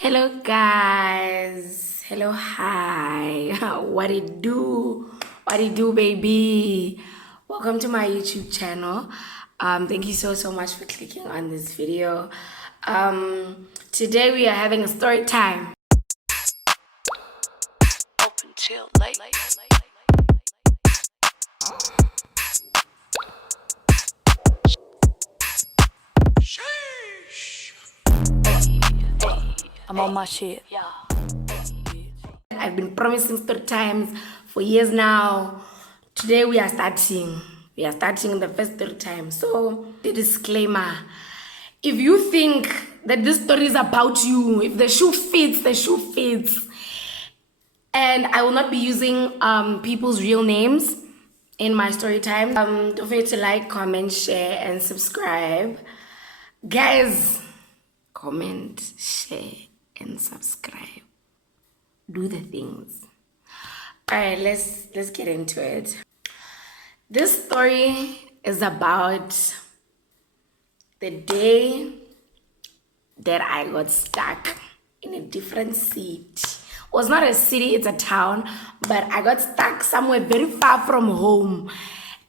Hello guys. Hello, hi. What it do? What it do, baby? Welcome to my YouTube channel. Thank you so much for clicking on this video. Today we are having a story time. Open till late. I'm on my shit. I've been promising story times for years now. Today we are starting. We are starting the first story time. So the disclaimer: if you think that this story is about you, if the shoe fits, the shoe fits. And I will not be using people's real names in my story time. Don't forget to like, comment, share, and subscribe. Guys, comment, share, and subscribe. Do the things. All right, let's get into it. This story is about the day that I got stuck in a different city. It was not a city, it's a town, but I got stuck somewhere very far from home.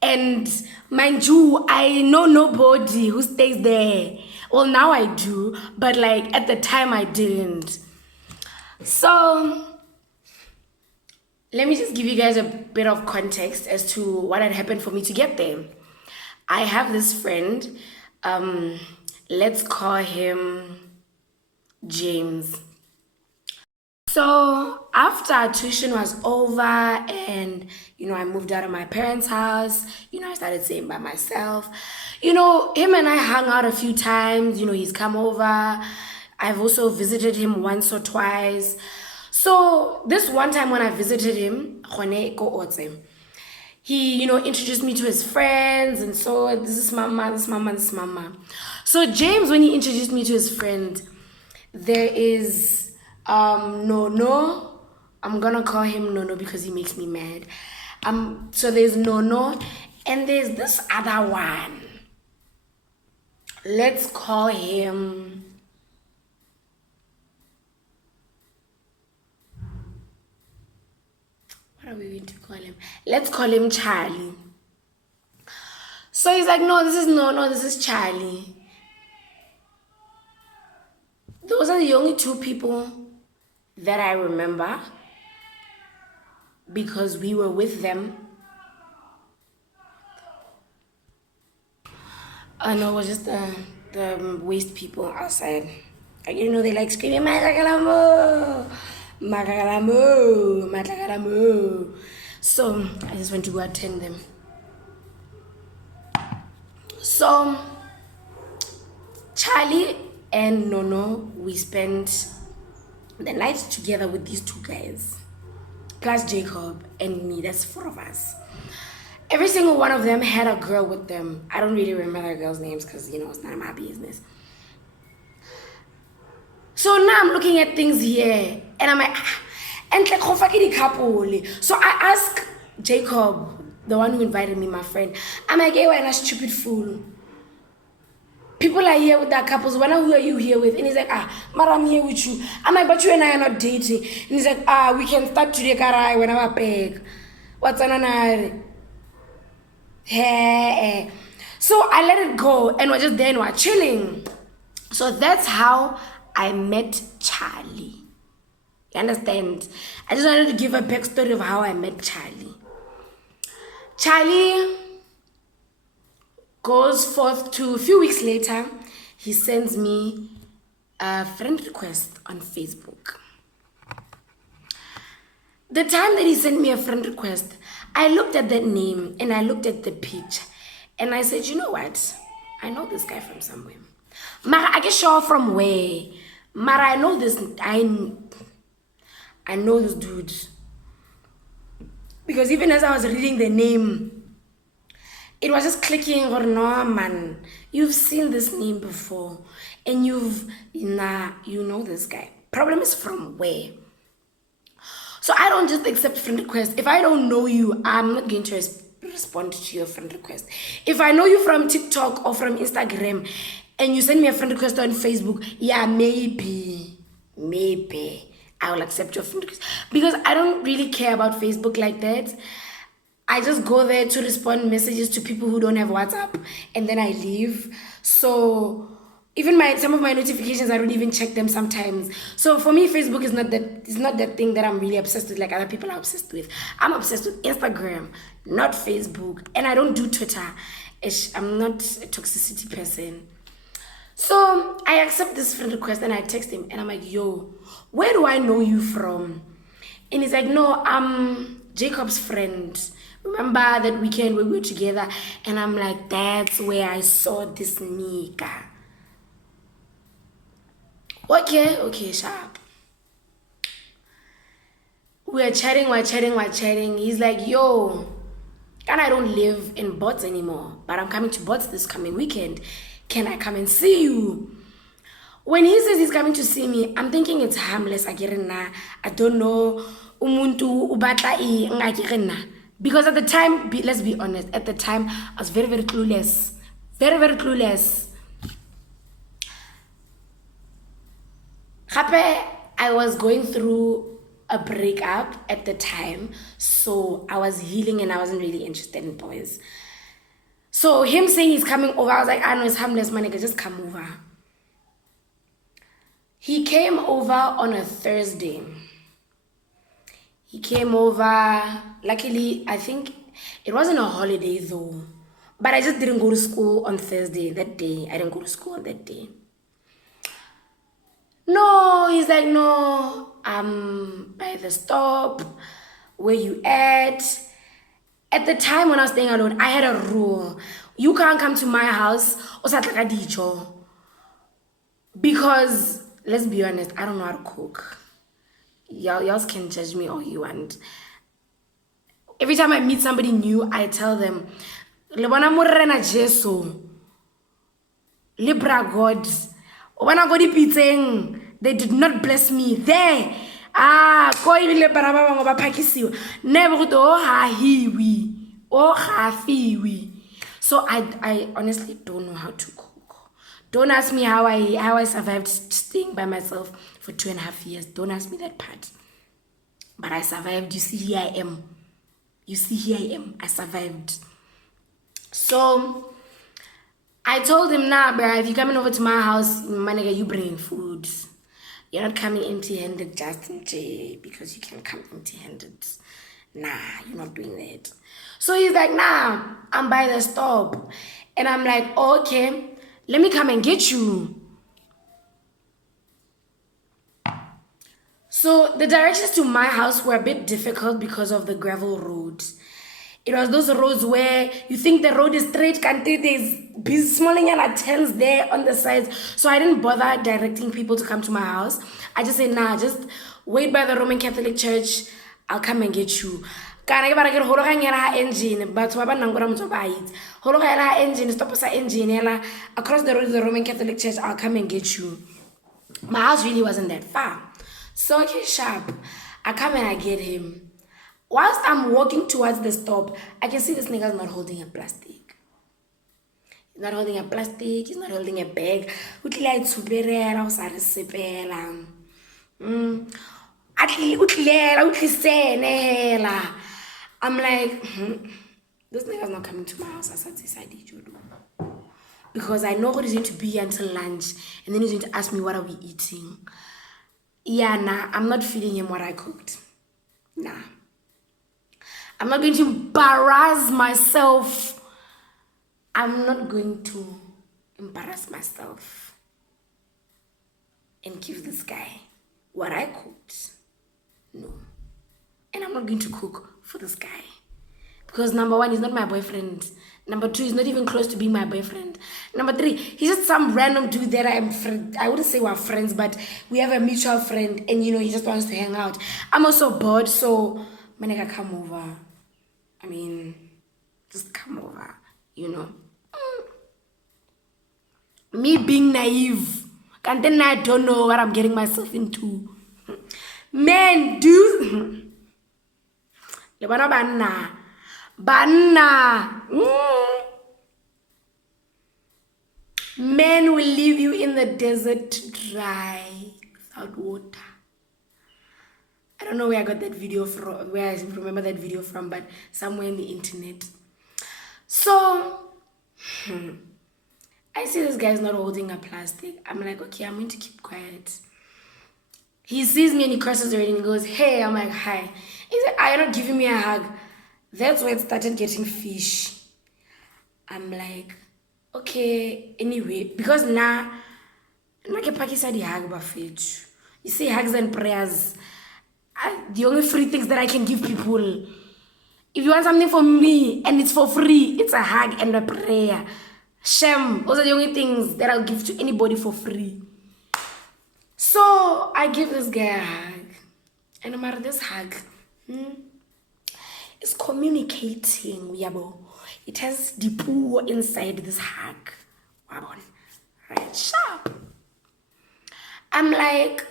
And mind you, I know nobody who stays there. Well, now I do, but like at the time I didn't. So let me just give you guys a bit of context as to what had happened for me to get there. I have this friend, let's call him James. So after tuition was over and, I moved out of my parents' house, I started staying by myself. Him and I hung out a few times, he's come over. I've also visited him once or twice. So this one time when I visited him, Otse, he, introduced me to his friends, and so this is mama, this mama, this mama. So James, when he introduced me to his friend, there is Nono. I'm gonna call him Nono because he makes me mad. So there's Nono, and there's this other one. Let's call him. What are we going to call him? Let's call him Charlie. So he's like, no, this is Nono, this is Charlie. Those are the only two people that I remember because we were with them. No, it was just the waste people outside. They like screaming, Matakalamo! Matakalamo! Matakalamo! So I just went to go attend them. So Charlie and Nono, we spent the night together with these two guys, plus Jacob and me. That's four of us. Every single one of them had a girl with them. I don't really remember the girls' names because, it's none of my business. So now I'm looking at things here and I'm like, and like, couple. So I ask Jacob, the one who invited me, my friend, I'm like, hey, why not stupid fool? People are here with their couples. Who are you here with? And he's like, Mara, I'm here with you. I'm like, but you and I are not dating. And he's like, we can start today, Karai, when I'm beg. What's on an Hey. So I let it go and we're just there and we're chilling. So that's how I met Charlie. You understand? I just wanted to give a backstory of how I met Charlie. Charlie goes forth to, a few weeks later, he sends me a friend request on Facebook. The time that he sent me a friend request, I looked at that name and I looked at the picture and I said, you know what? I know this guy from somewhere. Mara, I get sure from where. Mara, I know this. I know this dude. Because even as I was reading the name, it was just clicking, or no, man, you've seen this name before and you know this guy. Problem is from where? So I don't just accept friend requests. If I don't know you, I'm not going to respond to your friend request. If I know you from TikTok or from Instagram and you send me a friend request on Facebook, yeah, maybe. maybe I will accept your friend request. Because I don't really care about Facebook like that. I just go there to respond messages to people who don't have WhatsApp, and then I leave. So even some of my notifications, I don't even check them sometimes. So for me, Facebook is not that thing that I'm really obsessed with like other people are obsessed with. I'm obsessed with Instagram, not Facebook, and I don't do Twitter. I'm not a toxicity person. So I accept this friend request and I text him and I'm like, yo, where do I know you from? And he's like, no, I'm Jacob's friend. Remember that weekend we were together? And I'm like, that's where I saw this nigga. Okay, sharp. We're chatting. He's like, yo, and I don't live in Bots anymore, but I'm coming to Bots this coming weekend. Can I come and see you? When he says he's coming to see me, I'm thinking it's harmless. I don't know. Umuntu ubata I because at the time, let's be honest, at the time I was very, very clueless. Very, very clueless. I was going through a breakup at the time, so I was healing and I wasn't really interested in boys. So him saying he's coming over, I was like, I know it's harmless, my nigga, just come over. He came over on a Thursday. He came over, luckily, I think it wasn't a holiday though, but I just didn't go to school on Thursday that day. I didn't go to school on that day. No, he's like, no, I'm by the stop. Where you at? At the time when I was staying alone, I had a rule. You can't come to my house because, let's be honest, I don't know how to cook. Y'all can judge me all you want. Every time I meet somebody new, I tell them, Lebana morena Jesu, Libra God, Obana God ipitseng, they did not bless me. There, ko ibile bana ba bangwe ba phakisiwa. Never go ha hiwi, oh ha fiwi. So I honestly don't know how to cook. Don't ask me how I survived staying by myself for 2.5 years. Don't ask me that part. But I survived. You see, here I am. I survived. So I told him, nah, bruh, if you're coming over to my house, my nigga, you bringing food. You're not coming empty-handed, Justin J, because you can come empty-handed. Nah, you're not doing that. So he's like, nah, I'm by the stop. And I'm like, oh, okay. Let me come and get you. So the directions to my house were a bit difficult because of the gravel road. It was those roads where you think the road is straight, there's small turns there on the sides. So I didn't bother directing people to come to my house. I just said, nah, just wait by the Roman Catholic Church. I'll come and get you. Engine, but engine, stop us engine, across the road to the Roman Catholic Church, I'll come and get you. My house really wasn't that far. So okay, sharp. I come and I get him. Whilst I'm walking towards the stop, I can see this nigga's not holding a plastic. He's not holding a plastic, he's not holding a bag. I'm like, this nigga's not coming to my house. I said, because I know what he's going to be until lunch, and then he's going to ask me, what are we eating? Yeah, nah, I'm not feeding him what I cooked. Nah. I'm not going to embarrass myself. I'm not going to embarrass myself and give this guy what I cooked. No. And I'm not going to cook for this guy. Because number one, he's not my boyfriend. Number two, he's not even close to being my boyfriend. Number three, he's just some random dude that I wouldn't say we're friends, but we have a mutual friend and, he just wants to hang out. I'm also bored, so, my nigga, come over. I mean, just come over, Me being naive, and then I don't know what I'm getting myself into. Man, dude. Banna. Men will leave you in the desert to dry. without water. I don't know where I got that video from, where I remember that video from, but somewhere in the internet. So, I see this guy's not holding a plastic. I'm like, okay, I'm going to keep quiet. He sees me and he crosses already and he goes, hey. I'm like, hi. He's like, are you not giving me a hug? That's where it started getting fish. I'm like, okay, anyway, because now, I'm like a hug buffet. You say hugs and prayers. The only free things that I can give people. If you want something from me and it's for free, it's a hug and a prayer. Shem, those are the only things that I'll give to anybody for free. So I give this guy a hug. And no matter this hug, is communicating, yabo. It has the poo inside this hug. Wabon. Right, sharp. I'm like,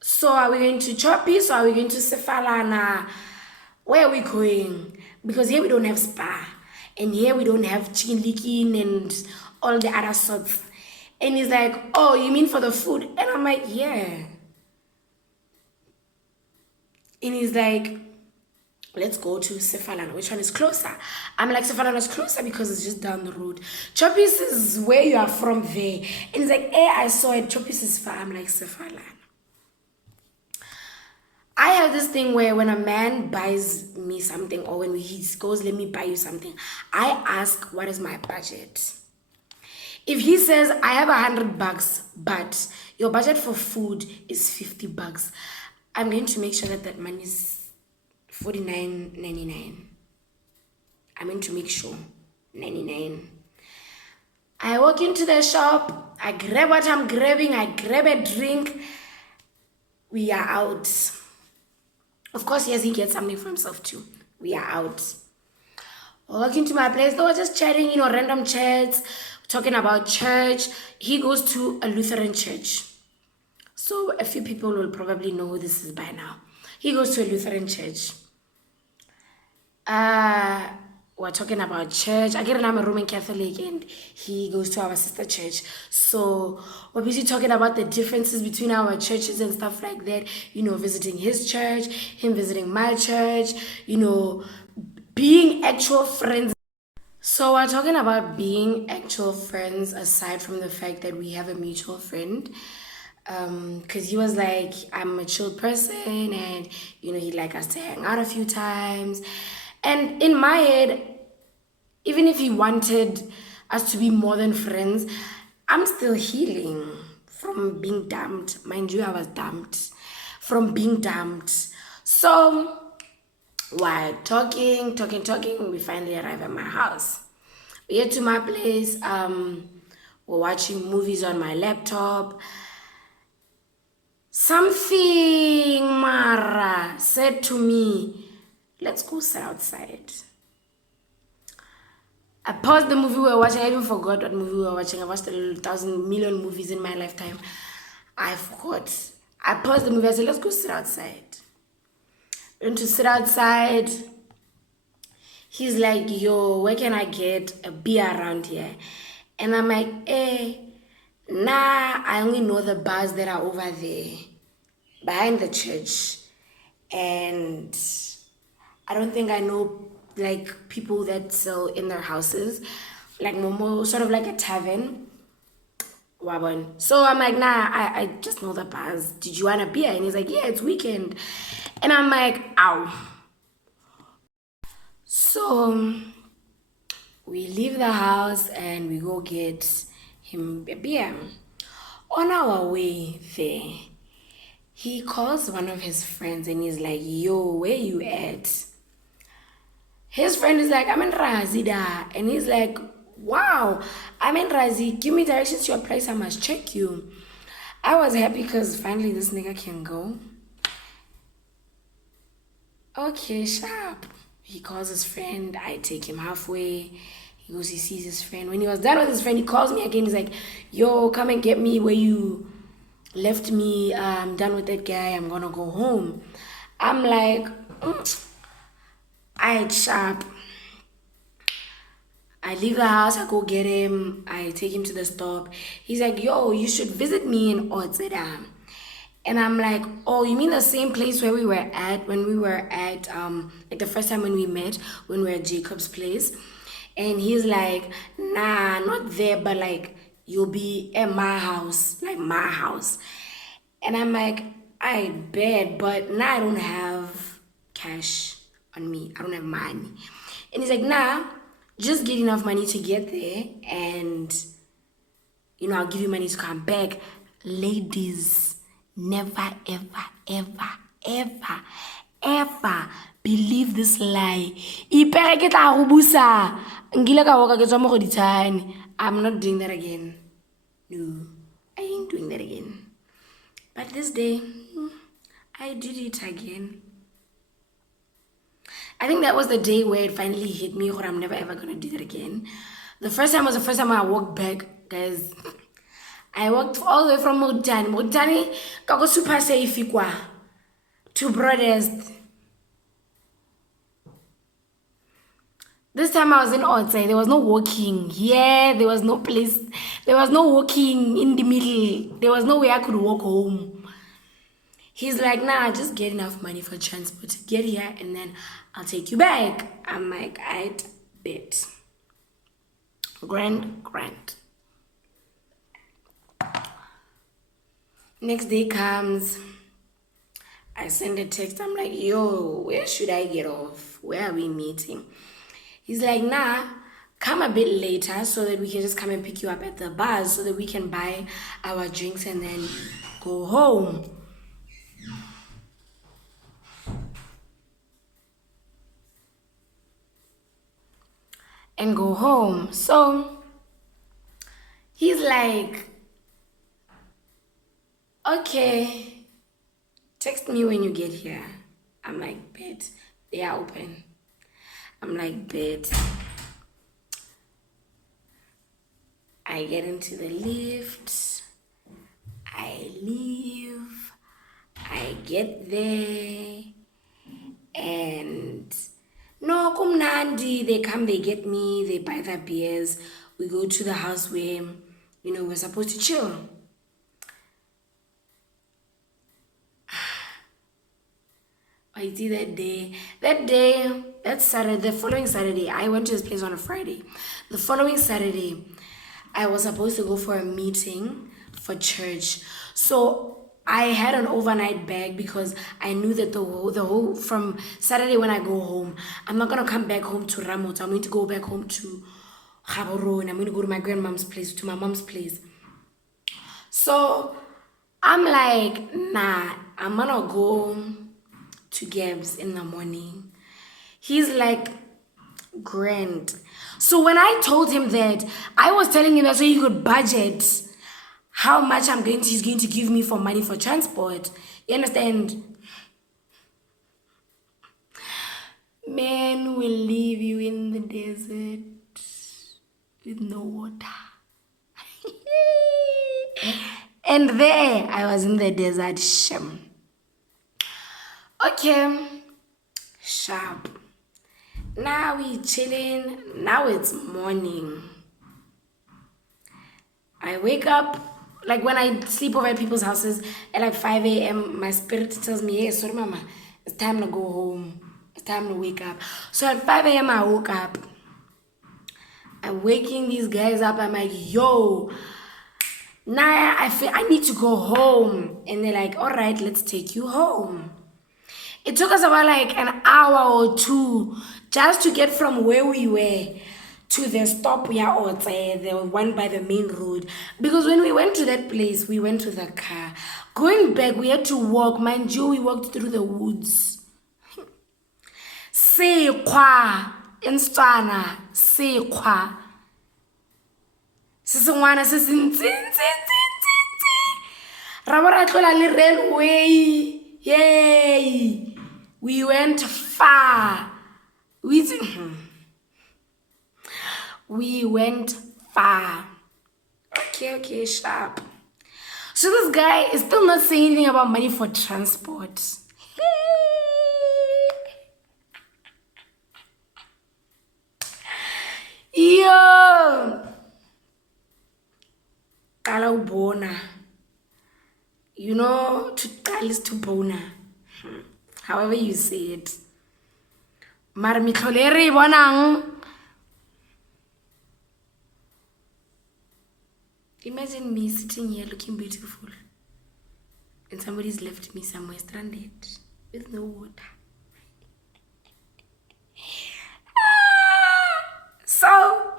so are we going to Choppy? So are we going to Sefalana? Where are we going? Because here we don't have spa. And here we don't have chicken licken and all the other sorts. And he's like, oh, you mean for the food? And I'm like, yeah. And he's like, let's go to Sefalana. Which one is closer? I'm like, Sefalana is closer because it's just down the road. Choppy's is where you are from there. And he's like, hey, I saw it. Choppy's is far. I'm like, Sefalana. I have this thing where when a man buys me something or when he goes, let me buy you something, I ask, what is my budget? If he says, I have $100, but your budget for food is $50, I'm going to make sure that that money is $49.99. I'm going to make sure, 99. I walk into the shop, I grab what I'm grabbing, I grab a drink, we are out. Of course, yes, he gets something for himself too. We are out. Walk into my place, they were just chatting, random chats, talking about church. He goes to a Lutheran church. So a few people will probably know who this is by now. He goes to a Lutheran church. We're talking about church. Again, I'm a Roman Catholic and he goes to our sister church. So we're busy talking about the differences between our churches and stuff like that. Visiting his church, him visiting my church, being actual friends. So we're talking about being actual friends aside from the fact that we have a mutual friend. Because he was like, I'm a chill person and, he'd like us to hang out a few times. And in my head, even if he wanted us to be more than friends, I'm still healing from being dumped. Mind you, I was dumped. From being dumped. So, while talking, we finally arrive at my house. We get to my place. We're watching movies on my laptop. Something, Mara, said to me, let's go sit outside. I paused the movie we were watching. I even forgot what movie we were watching. I watched 1,000 million movies in my lifetime. I forgot. I paused the movie. I said, let's go sit outside. Went to sit outside. He's like, yo, where can I get a beer around here? And I'm like, nah, I only know the bars that are over there behind the church. And I don't think I know like people that sell in their houses, like Momo, sort of like a tavern. Wabon. So I'm like, nah, I just know the bars. Did you want a beer? And he's like, yeah, it's weekend. And I'm like, ow. So we leave the house and we go get him a beer. On our way there, he calls one of his friends and he's like, yo, where you at? His friend is like, I'm in Razida. And he's like, wow, I'm in Razi. Give me directions to your place. I must check you. I was happy because finally this nigga can go. Okay, sharp. He calls his friend. I take him halfway. He goes, he sees his friend. When he was done with his friend, he calls me again. He's like, yo, come and get me where you left me. I'm done with that guy. I'm going to go home. I'm like, I sharp. I leave the house, I go get him, I take him to the stop. He's like, yo, you should visit me in Otse. And I'm like, oh, you mean the same place where we were at when we were at like the first time when we met, when we were at Jacob's place? And he's like, nah, not there, but like you'll be at my house, like my house. And I'm like, I bet, but now I don't have cash on me. I don't have money. And he's like, nah, just get enough money to get there and I'll give you money to come back. Ladies, never, ever, ever, ever, ever believe this lie. Ipere ke tla go busa. Nkile ka woka ke tswa mo go ditshane. I'm not doing that again. No, I ain't doing that again. But this day, I did it again. I think that was the day where it finally hit me, or I'm never ever gonna do that again. The first time was the first time I walked back, guys. I walked all the way from Mogtani, kako super safe to Broadest. This time I was in Otse. There was no walking. Yeah, there was no place. There was no walking in the middle. There was no way I could walk home. He's like, nah, just get enough money for transport to get here and then I'll take you back. I'm like, I'd bet. Grand. Next day comes. I send a text. I'm like, yo, where should I get off? Where are we meeting? He's like, nah, come a bit later so that we can just come and pick you up at the bars so that we can buy our drinks and then go home. So he's like, okay, text me when you get here. I'm like, bet. They are open. I'm like, bet. I get into the lift. I leave. I get there. And no, kumnandi. They come, they get me, they buy their beers. We go to the house where, we're supposed to chill. I see that Saturday, the following Saturday, I went to his place on a Friday. The following Saturday, I was supposed to go for a meeting for church. So I had an overnight bag because I knew that the whole from Saturday when I go home, I'm not going to come back home to Ramot. I'm going to go back home to Gaborone and I'm going to go to my grandmom's place, to my mom's place. So I'm like, nah, I'm going to go to Gabs in the morning. He's like, grand. So when I told him that, I was telling him that so he could budget how much he's going to give me for money for transport. You understand? Man will leave you in the desert with no water. And there I was in the desert. Okay, sharp. Now we chilling. Now it's morning. I wake up, like when I sleep over at people's houses at like 5 a.m., my spirit tells me, hey, sorry mama, it's time to go home. It's time to wake up. So at 5 a.m. I woke up. I'm waking these guys up. I'm like, yo, now I need to go home. And they're like, all right, let's take you home. It took us about like an hour or two just to get from where we were to the stop we are Otse, the one by the main road. Because when we went to that place, we went to the car. Going back, we had to walk. Mind you, we walked through the woods. Sekwa in Setswana, sekwa. Sesengwana se sentsin. Rabora tlola le railway. Yay! We went far. We went far. Okay, sharp. So this guy is still not saying anything about money for transport. Yo! Kala ubona. to qal is to bona. However you say it. Mara mitlholo e re e bonang. Imagine me sitting here looking beautiful and somebody's left me somewhere stranded with no water. So,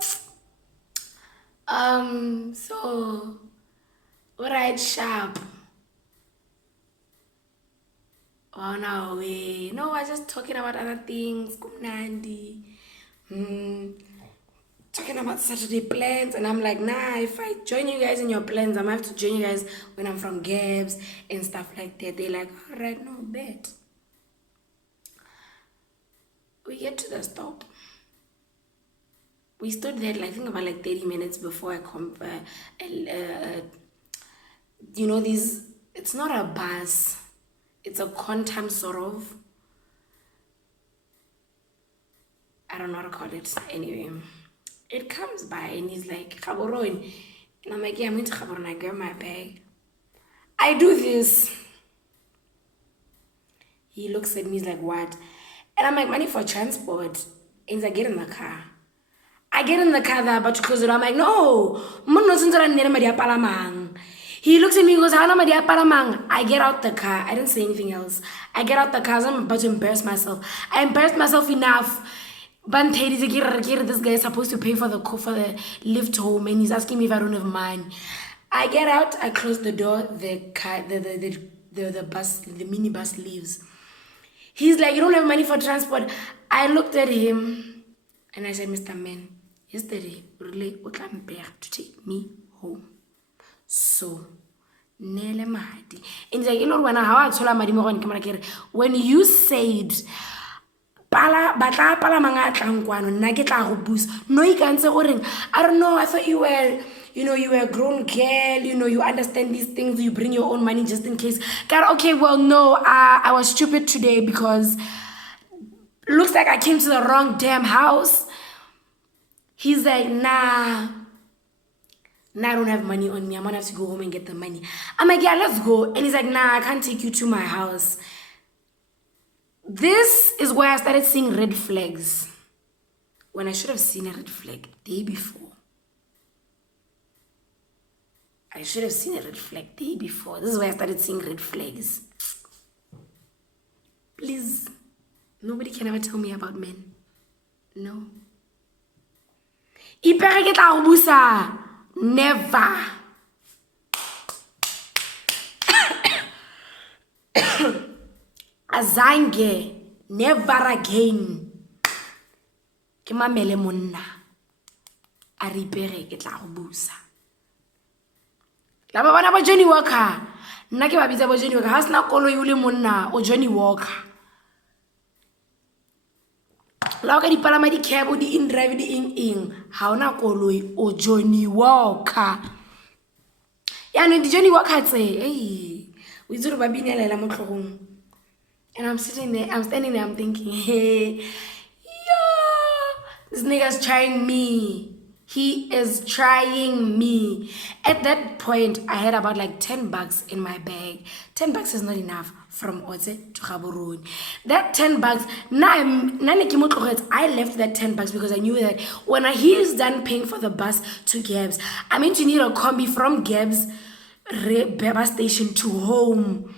alright, sharp. Oh no way. No, I was just talking about other things. Kumnandi. Talking about Saturday plans, and I'm like, nah, if I join you guys in your plans, I'm gonna have to join you guys when I'm from Gabs and stuff like that. They're like, alright, no, bet. We get to the stop. We stood there, I think about 30 minutes before it's not a bus, it's a quantum sort of, I don't know how to call it. Anyway, it comes by and he's like, Gaborone. And I'm like, yeah, I'm going to Gaborone. I grab my bag. I do this. He looks at me, he's like, what? And I'm like, money for transport. And he's like, get in the car. I get in the car there, but to close it, I'm like, no. He looks at me and goes, I get out the car. I didn't say anything else. I get out the car, so I'm about to embarrass myself. I embarrassed myself enough. This guy is supposed to pay for the lift home, and he's asking me if I don't have money. I get out, I close the door, the bus, the minibus leaves. He's like, you don't have money for transport. I looked at him and I said, Mr. Man, yesterday, really, to take me home. So, Nele Mahdi. And he's like, you know, when you said, no, you can't say, I don't know, I thought you were, you were a grown girl, you understand these things, you bring your own money just in case. God, okay, well, no, I was stupid today because looks like I came to the wrong damn house. He's like, nah, I don't have money on me. I'm gonna have to go home and get the money. I'm like, yeah, let's go. And he's like, nah, I can't take you to my house. This is where I started seeing red flags. When I should have seen a red flag day before. I should have seen a red flag day before. This is where I started seeing red flags. Please, nobody can ever tell me about men. No. Never. Azange, never again. Ke mamele monna. A ripere ke tla go busa. La ba bana ba Johnny Walker. Nna ke ba bitsa ba Johnny Walker. Ha sna koloi o le monna o Johnny Walker. La ka di palama di cab di in drive di ing. Ha ona koloi o Johnny Walker. Ya no di Johnny Walker tse. Hey, o itse re ba binelela mo tlhogong. And I'm standing there, I'm thinking, hey, yeah, this nigga's trying me. He is trying me. At that point, I had about $10 in my bag. $10 is not enough from Otse to Gaborone. That $10, I left that $10 because I knew that when he is done paying for the bus to Gabs, I'm going to need a combi from Gabs bus station to home.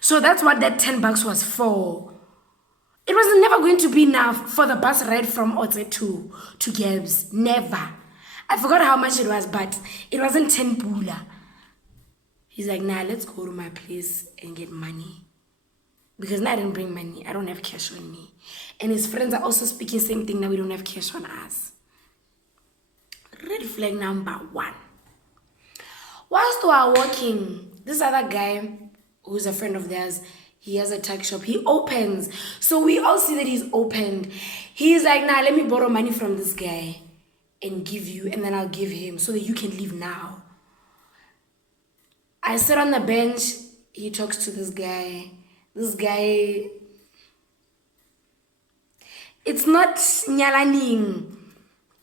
So that's what that $10 was for. It was never going to be enough for the bus ride from Otse to Gabs. Never. I forgot how much it was, but it wasn't 10 pula. He's like, nah, let's go to my place and get money. Because now I didn't bring money. I don't have cash on me. And his friends are also speaking the same thing, that we don't have cash on us. Red flag number 1. Whilst we are walking, this other guy, who's a friend of theirs, he has a tuck shop. He opens. So we all see that he's opened. He's like, nah, let me borrow money from this guy and give you, and then I'll give him so that you can leave now. I sit on the bench. He talks to this guy. This guy, it's not nyalaning.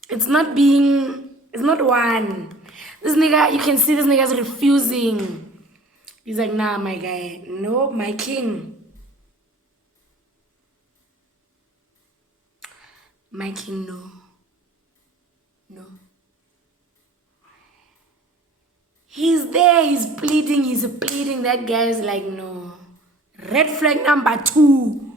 It's not one. This nigga, you can see this nigga's refusing. He's like, nah, my guy. No, my king. My king, no. No. He's there, he's pleading. That guy is like, no. Red flag number 2.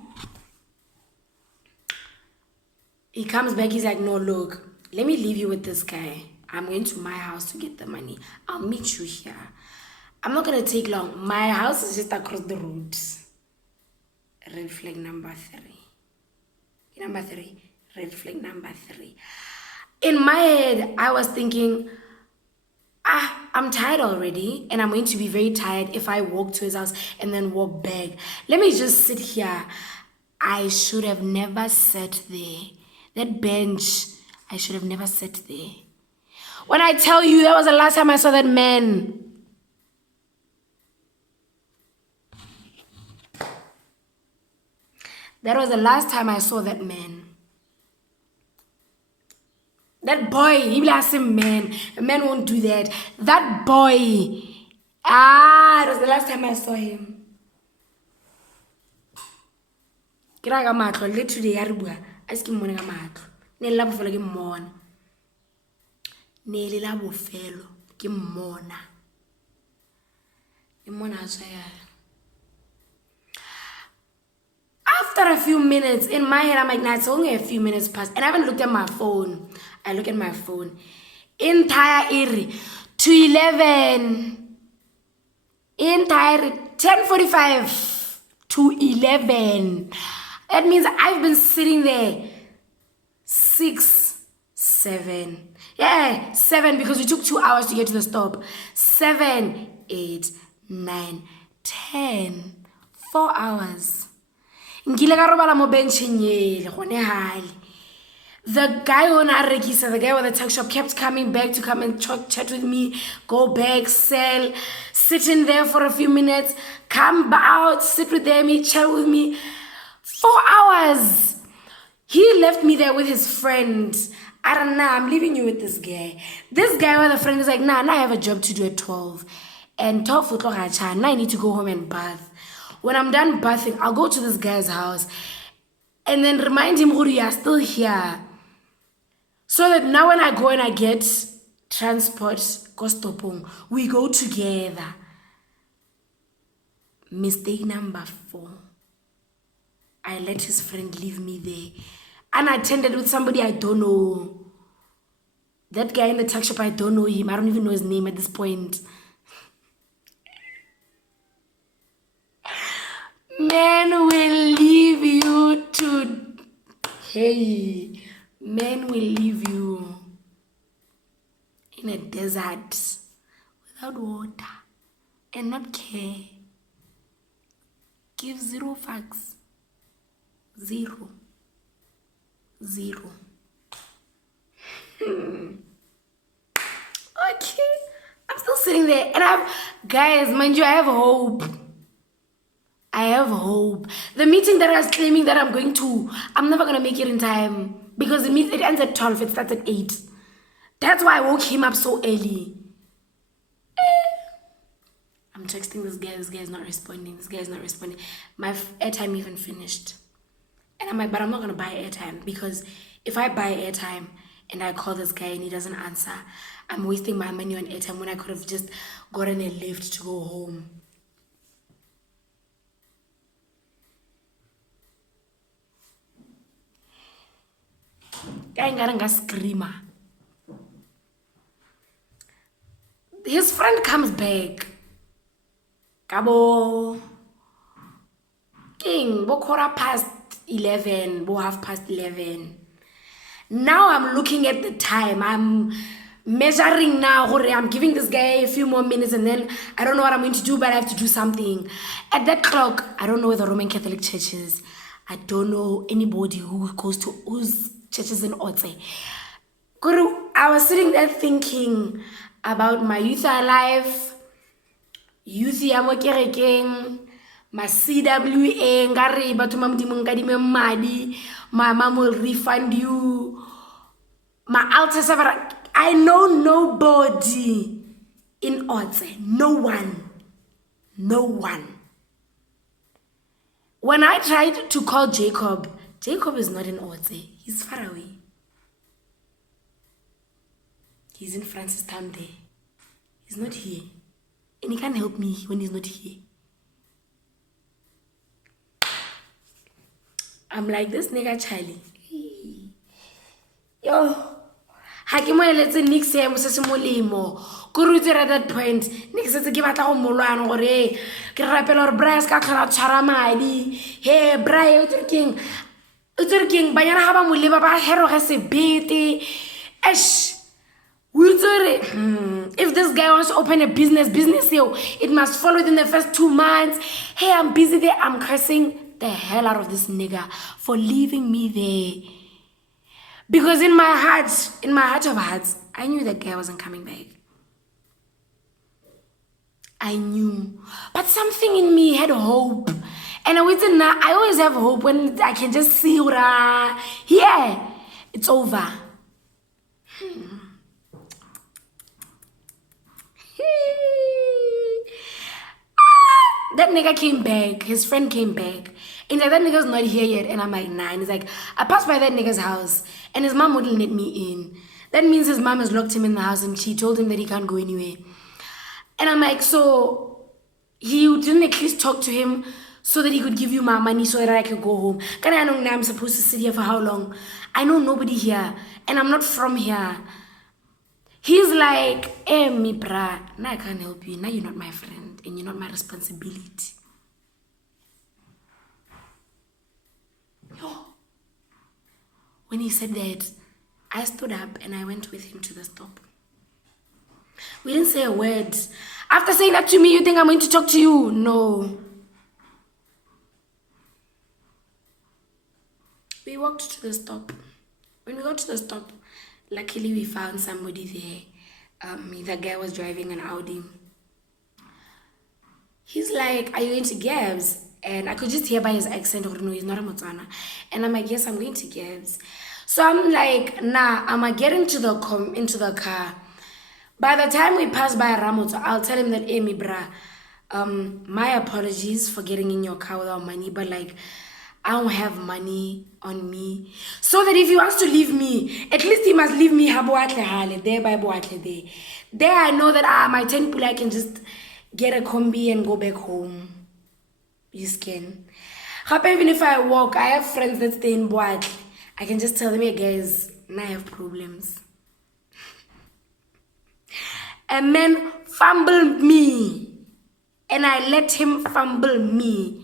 He comes back, he's like, no, look, let me leave you with this guy. I'm going to my house to get the money. I'll meet you here. I'm not going to take long. My house is just across the road. Red flag number 3. Number 3. Red flag number 3. In my head, I was thinking, I'm tired already, and I'm going to be very tired if I walk to his house and then walk back. Let me just sit here. I should have never sat there. That bench, I should have never sat there. When I tell you, that was the last time I saw that man. That was the last time I saw that man. That boy, he will ask him, man. A man won't do that. That boy. It was the last time I saw him. Kira ga matlo le today ya re bua. A se ke mmone ga matlo. Ne le la bofelo ke mmona. Ne le la bofelo ke mmona. Ke mmona a tsaya. After a few minutes, in my head, I'm like, nah, it's only a few minutes past. And I haven't looked at my phone. I look at my phone. Entire iri to 11. Entire 10:45 to 11. That means I've been sitting there 6, 7. Yeah, 7 because we took 2 hours to get to the stop. 7, 8, 9, 10. 4 hours. Nkile ka robala mo bencheng yele gone hale. The guy on Arekisa, the guy with the tuck shop, kept coming back to come and chat with me, go back, sell, sit in there for a few minutes, come out, sit with them, he chat with me. 4 hours. He left me there with his friend. I don't know, I'm leaving you with this guy. This guy with a friend is like, nah, I have a job to do at 12. And 12 now I need to go home and bath. When I'm done bathing, I'll go to this guy's house and then remind him, you are still here. So that now when I go and I get transport, Kostopong, we go together. Mistake number 4. I let his friend leave me there. Unattended with somebody I don't know. That guy in the tuck shop, I don't know him. I don't even know his name at this point. Men will leave you to... Hey, men will leave you in a desert without water and not care. Give 0 fucks. 0. 0. Okay. I'm still sitting there and guys, mind you, I have hope. I have hope. The meeting that I was claiming that I'm going to, I'm never going to make it in time because it ends at 12. It starts at 8. That's why I woke him up so early. I'm texting this guy. This guy is not responding. My airtime even finished. And I'm like, but I'm not going to buy airtime because if I buy airtime and I call this guy and he doesn't answer, I'm wasting my money on airtime when I could have just gotten a lift to go home. Screamer. His friend comes back. Kabo King, bo 11:15, bo 11:30. Now I'm looking at the time. I'm measuring now. I'm giving this guy a few more minutes and then I don't know what I'm going to do, but I have to do something. At that clock, I don't know where the Roman Catholic Church is. I don't know anybody who goes to whose churches in Otse. Guru, I was sitting there thinking about my youth alive, youth yamokerekeng, my CWA, ngari batu mamdimong kadime madi, my mom will refund you, my altar server. I know nobody in Otse, no one. No one. When I tried to call Jacob, Jacob is not in Otse. He's far away. He's in Francistown there. He's not here. And he can't help me when he's not here. I'm like, this nigga Charlie. Yo. Hakimo let's Nick say mo se se molemo. Kurutsere at that point. Nick says ke batla go molwana gore ke rapela gore Bryce ka tlhola tshwara madi. Hey Bryce o king banyana ha ba mo leba ba hero ga se bete. Esh. If this guy wants to open a business here, it must fall within the first 2 months. Hey, I'm busy there. I'm cursing the hell out of this nigga for leaving me there. Because in my heart of hearts, I knew that guy wasn't coming back. I knew. But something in me had hope. And I always have hope when I can just see, yeah, it's over. That nigga came back. His friend came back. And like, that nigga's not here yet. And I'm like, nah. And he's like, I passed by that nigga's house. And his mom wouldn't let me in. That means his mom has locked him in the house. And she told him that he can't go anywhere. And I'm like, so he didn't at least talk to him so that he could give you my money so that I could go home. Can I know now I'm supposed to sit here for how long? I know nobody here. And I'm not from here. He's like, me bra, now I can't help you. Now you're not my friend and you're not my responsibility. Yo. When he said that, I stood up and I went with him to the stop. We didn't say a word. After saying that to me, you think I'm going to talk to you? No. We walked to the stop. When we got to the stop, luckily we found somebody there. The guy was driving an Audi. He's like, are you going to Gabs? And I could just hear by his accent, no, he's not a Botswana. And I'm like, yes, I'm going to Gabs. So I'm like, nah, I'm going to get into the car. By the time we pass by Ramoto, I'll tell him that, Amy, brah, my apologies for getting in your car without money, but like, I don't have money on me. So that if he wants to leave me, at least he must leave me there by Boatle there. There I know that my 10 pula I can just get a combi and go back home. You can. Even if I walk, I have friends that stay in Boatle. I can just tell them, hey guys, I have problems. And then fumble me. And I let him fumble me.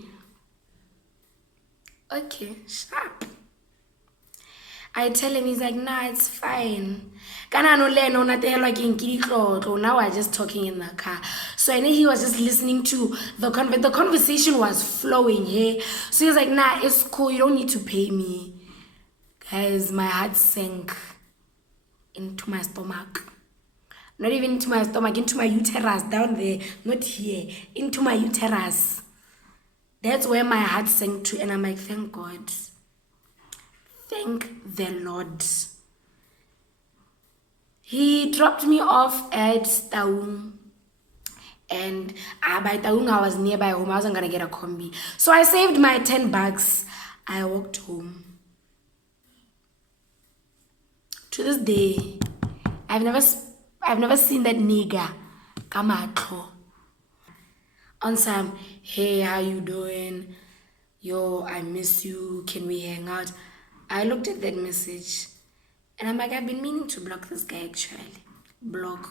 Okay, sharp. I tell him, he's like, nah, it's fine. Now we're just talking in the car. So I know he was just listening to the conversation was flowing, hey? So he's like, nah, it's cool, you don't need to pay me. Guys, my heart sank into my stomach. Not even into my stomach, into my uterus down there. Not here, into my uterus. That's where my heart sank to, and I'm like, thank God. Thank the Lord. He dropped me off at Taung. And by Taung, I was nearby home. I wasn't going to get a combi. So I saved my $10. I walked home. To this day, I've never seen that nigga come out. On some, hey, how you doing? Yo, I miss you. Can we hang out? I looked at that message and I'm like, I've been meaning to block this guy actually. Block.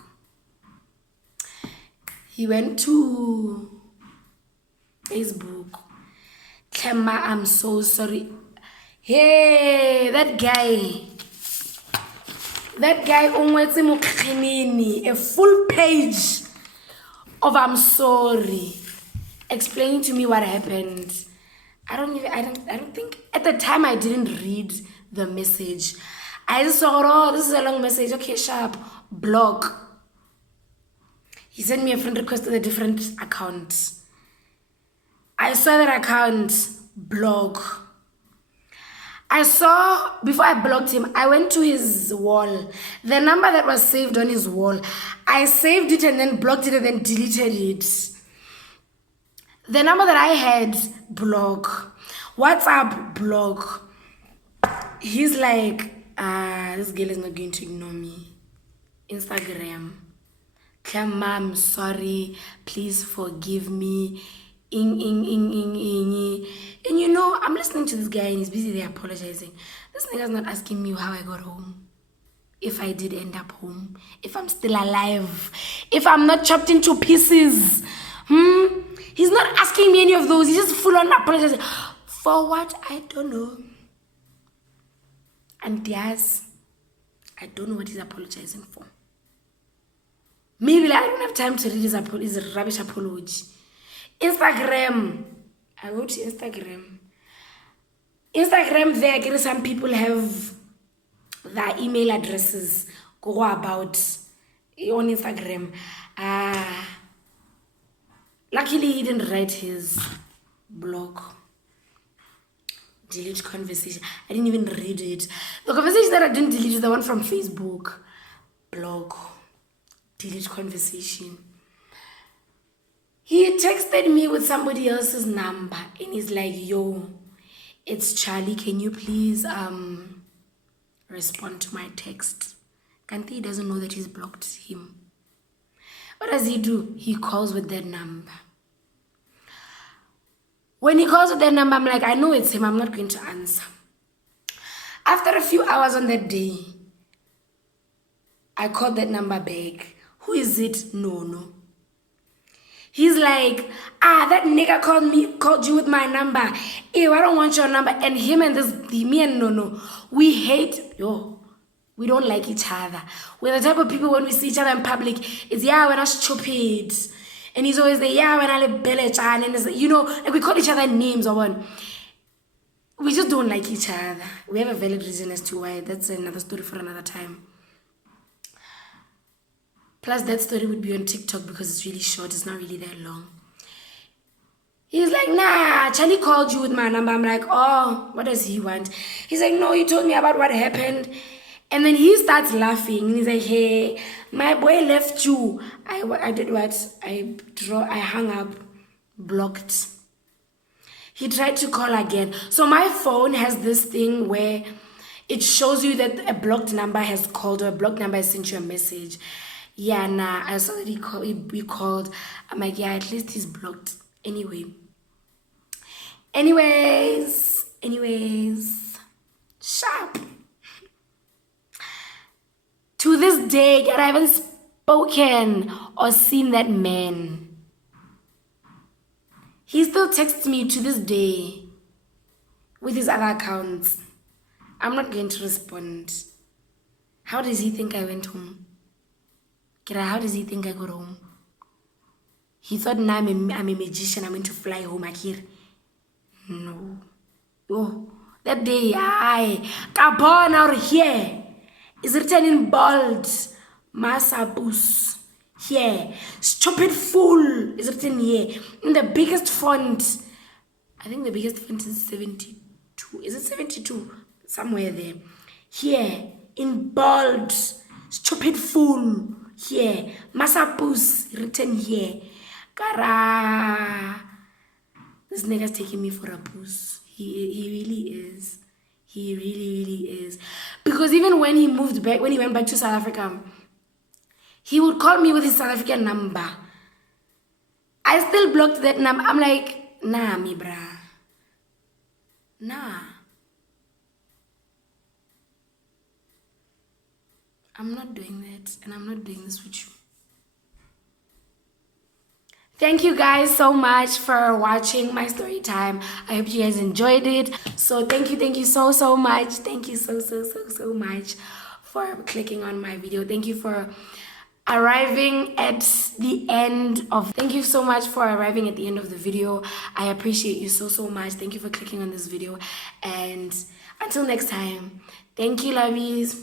He went to Facebook. Kema, I'm so sorry. Hey, that guy, a full page of I'm sorry, explaining to me what happened. I don't think at the time I didn't read the message. I just saw, oh, this is a long message. Okay, sharp, block. He sent me a friend request with a different account. I saw that account, block. I saw, before I blocked him, I went to his wall. The number that was saved on his wall, I saved it and then blocked it and then deleted it. The number that I had, block. WhatsApp, block. He's like, this girl is not going to ignore me. Instagram. Come, mom, sorry. Please forgive me. And you know, I'm listening to this guy and he's busy there apologizing. This nigga's not asking me how I got home. If I did end up home. If I'm still alive. If I'm not chopped into pieces. He's not asking me any of those. He's just full on apologizing. For what? I don't know. And yes, I don't know what he's apologizing for. Maybe like, I don't have time to read his rubbish apology. Instagram. I go to Instagram. Instagram, there, some people have their email addresses go about on Instagram. Luckily, he didn't write his blog. Delete conversation. I didn't even read it. The conversation that I didn't delete is the one from Facebook. Blog. Delete conversation. He texted me with somebody else's number and he's like, yo, it's Charlie. Can you please respond to my text? Kanti, he doesn't know that he's blocked him. What does he do? He calls with that number. When he calls with that number, I'm like, I know it's him. I'm not going to answer. After a few hours on that day, I called that number back. Who is it? No. He's like, that nigga called you with my number. Ew, I don't want your number. And him and me and no. We hate, we don't like each other. We're the type of people when we see each other in public, it's, we're not stupid. And he's always there, when I live and it's, like we call each other names or one. We just don't like each other. We have a valid reason as to why. That's another story for another time. Plus, that story would be on TikTok because it's really short. It's not really that long. He's like, nah, Charlie called you with my number. I'm like, oh, what does he want? He's like, no, he told me about what happened. And then he starts laughing. And he's like, hey, my boy left you. I did what? I hung up, blocked. He tried to call again. So my phone has this thing where it shows you that a blocked number has called or a blocked number has sent you a message. Yeah, nah, I saw that he called. I'm like, yeah, at least he's blocked. Anyways. Sharp. To this day, I haven't spoken or seen that man. He still texts me to this day with his other accounts. I'm not going to respond. How does he think I went home? How does he think I got home? He thought now I'm a magician. I'm going to fly home, Akir. No. Oh, that day, Gabon out here is written in bold. Masabus. Here. Stupid fool is written here. In the biggest font. I think the biggest font is 72. Is it 72? Somewhere there. Here. In bold. Stupid fool. Here. Masabus written here. Kara. This nigga's taking me for a puss. He really is. He really is. Because even when he moved back, when he went back to South Africa, he would call me with his South African number. I still blocked that number. I'm like, nah, me brah. Nah. I'm not doing that. And I'm not doing this with you. Thank you guys so much for watching my story time. I hope you guys enjoyed it. So thank you so much. Thank you so much for clicking on my video. Thank you for arriving at the end of thank you so much for arriving at the end of the video. I appreciate you so much. Thank you for clicking on this video, and until next time, thank you, lovies.